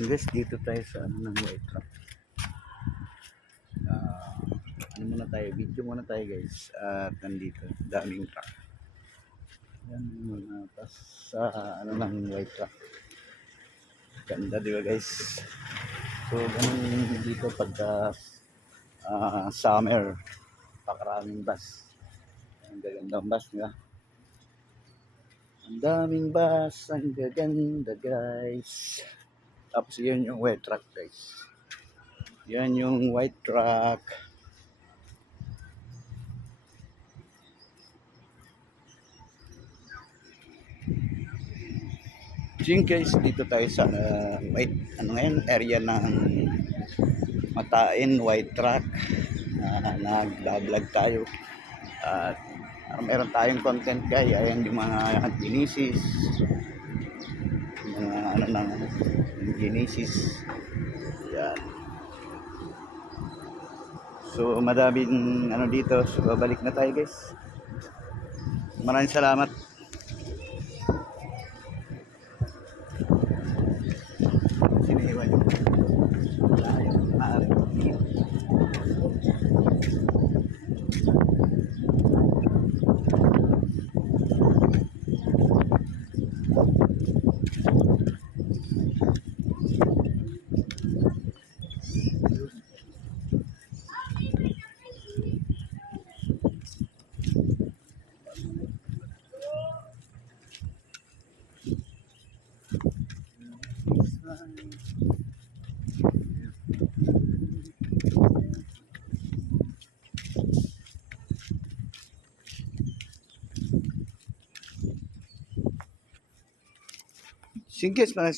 Guys, dito tayo sa ano ng white truck. Ah, ano muna tayo, video muna tayo guys. At nandito, daming truck. Yan muna, tas sa ano ng white truck. Ganda di ba guys? So, ganun dito pagka ah, summer, pakaraming bus. Ang gagandang bus nga. Ang daming bus, ang gaganda guys. Tapos yun yung white truck guys. Yan yung white truck. So guys, dito tayo sa uh, white, ano ngayon, area ng Matain White Truck. Uh, Nag-vlog tayo. At uh, meron tayong content guys, ayan yung mga ginisis. Ano nang ginisis. Yan. So madaming ano dito, so babalik na tayo guys. Maraming salamat. Siniwan yung. Maaari. Sige, maraming